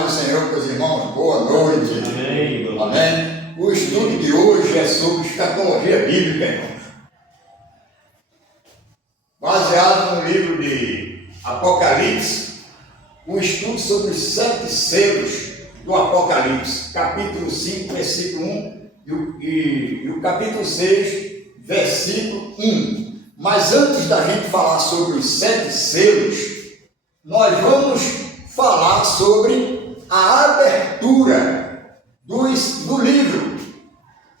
paz do Senhor, meus irmãos, boa noite. Amém. Amém. O estudo de hoje é sobre escatologia bíblica, irmãos. Baseado no livro de Apocalipse, um estudo sobre os 7 selos do Apocalipse, capítulo 5, versículo 1 e o capítulo 6, versículo 1. Mas antes da gente falar sobre os 7 selos, nós vamos falar sobre a abertura do livro,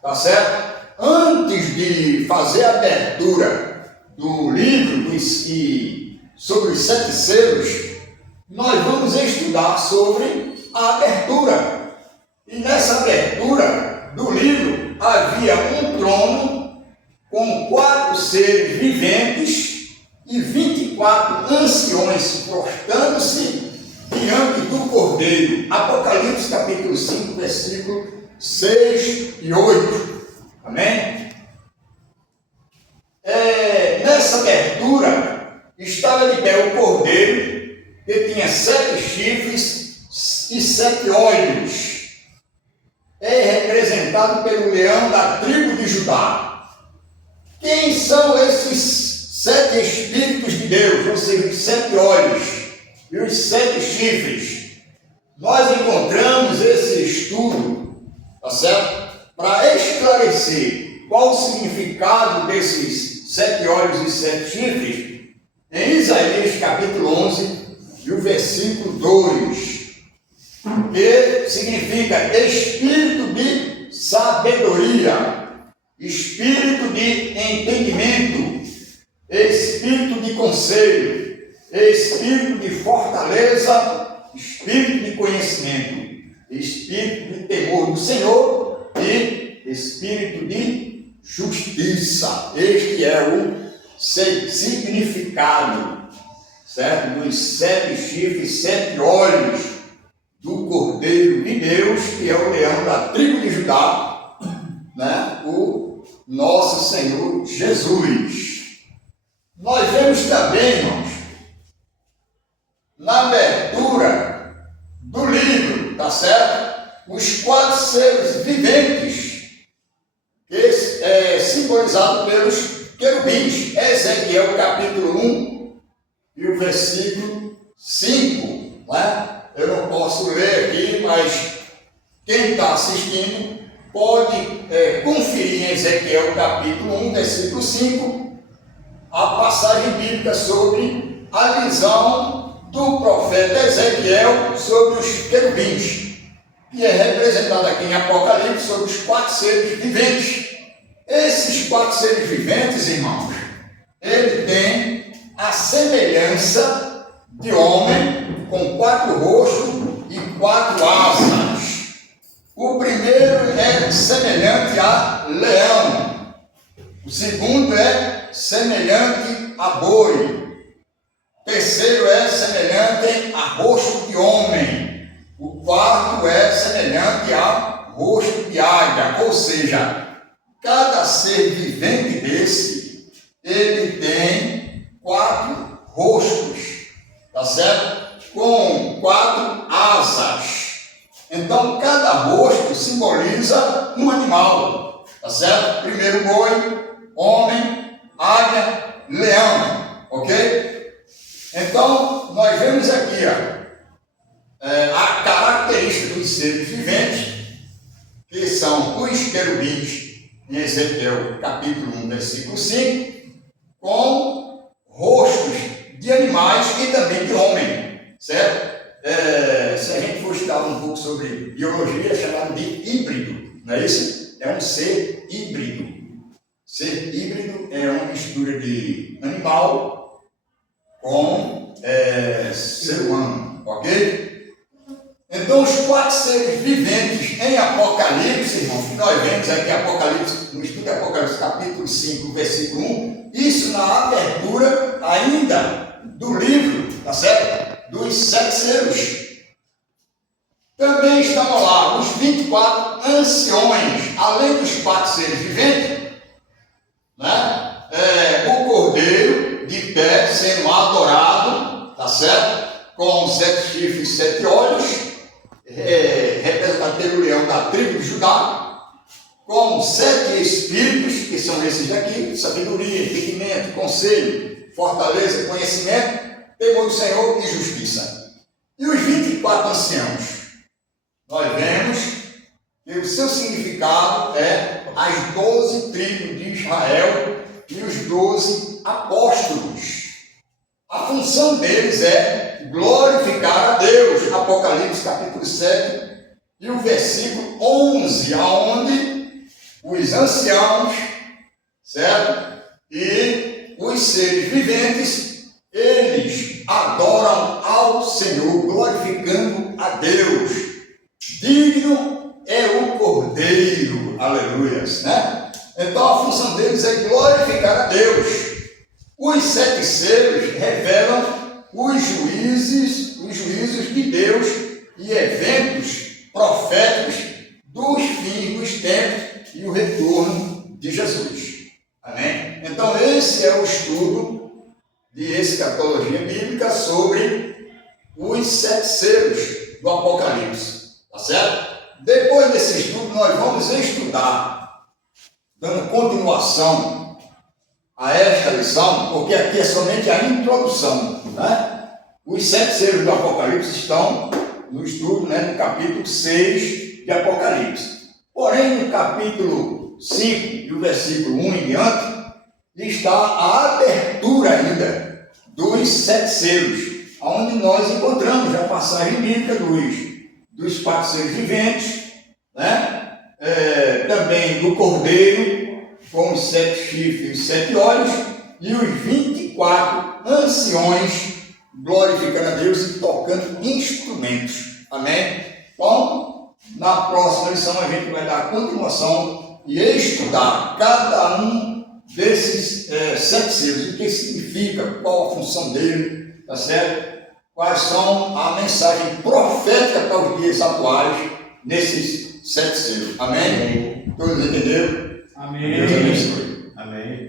tá certo? Antes de fazer a abertura do livro e sobre os 7 selos, nós vamos estudar sobre a abertura. E nessa abertura do livro havia um trono com 4 seres viventes e 24 anciões prostrando-se diante do Cordeiro. Apocalipse capítulo 5, versículo 6 e 8. Amém? Nessa abertura estava de pé o Cordeiro, que tinha 7 chifres e 7 olhos. É representado pelo leão da tribo de Judá. Quem são esses 7 Espíritos de Deus, ou seja, os 7 olhos e os 7 chifres? Nós encontramos esse estudo, tá certo? Para esclarecer qual o significado desses 7 olhos e 7 chifres, em Isaías capítulo 11 e o versículo 2, que significa espírito de sabedoria, espírito de entendimento, espírito de conselho, espírito de fortaleza, espírito de conhecimento, espírito de temor do Senhor e espírito de justiça. Este é o significado, certo? Dos 7 chifres, 7 olhos do Cordeiro de Deus, que é o leão da tribo de Judá, né? O nosso Senhor Jesus. Nós vemos também, irmãos, na abertura do livro, tá certo? Os 4 seres viventes, que é simbolizado pelos querubins. Ezequiel capítulo 1 e o versículo 5, né? Eu não posso ler aqui, mas quem está assistindo pode conferir em Ezequiel capítulo 1, versículo 5, a passagem bíblica sobre a visão do profeta Ezequiel sobre os querubins, que é representado aqui em Apocalipse sobre os 4 seres viventes. Esses 4 seres viventes, irmãos, ele tem a semelhança de homem, com 4 rostos e 4 asas. O primeiro é semelhante a leão, o segundo é semelhante a boi, o terceiro é semelhante a rosto de homem, o quarto é semelhante a rosto de águia. Ou seja, cada ser vivente desse, ele tem 4 rostos, tá certo? Com 4 asas. Então, cada rosto simboliza um animal, tá certo? Primeiro boi, homem, águia, leão, ok? Então, nós vemos aqui a característica dos seres viventes, que são os querubins, em Ezequiel capítulo 1, versículo 5, com rostos de animais e também de homem, certo? Se a gente for estudar um pouco sobre biologia, é chamado de híbrido, não é isso? É um ser híbrido. Ser híbrido é uma mistura de animal com ser humano, ok? Então, os 4 seres viventes em Apocalipse, irmãos, que nós vemos aqui Apocalipse, no estudo de Apocalipse, capítulo 5, versículo 1, isso na abertura ainda do livro, tá certo? Dos 7 selos. Também estavam lá os 24 anciões, além dos 4 seres viventes, né? O Cordeiro de pé sendo adorado, tá certo? Com 7 chifres e 7 olhos, representado pelo leão da tribo de Judá, com 7 espíritos, que são esses daqui: sabedoria, entendimento, conselho, fortaleza, conhecimento, temor do Senhor e justiça. E os 24 anciãos, nós vemos que o seu significado é as 12 tribos de Israel e os 12 apóstolos. A função deles é glorificar a Deus. Apocalipse capítulo 7 e o versículo 11, aonde os anciãos, certo? E os seres viventes, eles adoram ao Senhor, glorificando a Deus. Digno é o Cordeiro, aleluias, né? Então a função deles é glorificar a Deus. Os 7 selos revelam os juízos de Deus e eventos proféticos dos fins dos tempos e o retorno de Jesus. Amém? Então esse é o estudo de escatologia bíblica sobre os 7 selos do Apocalipse. Tá certo? Depois desse estudo nós vamos estudar, dando continuação a esta lição, porque aqui é somente a introdução, né? Os 7 selos do Apocalipse estão no estudo, né, no capítulo 6 de Apocalipse. Porém, no capítulo 5 e o versículo 1 em diante, está a abertura ainda dos 7 selos, onde nós encontramos a passagem bíblica dos 4 seres viventes, né? Também do Cordeiro, com os 7 chifres e os 7 olhos, e os 24 anciões glorificando a Deus e tocando instrumentos. Amém? Então, na próxima lição a gente vai dar continuação e estudar cada um desses 7 selos, o que significa, qual a função dele, tá certo? Quais são a mensagem profética para os dias atuais nesses 7 selos. Amém? Todos entenderam? Amém. Deus abençoe. Amém.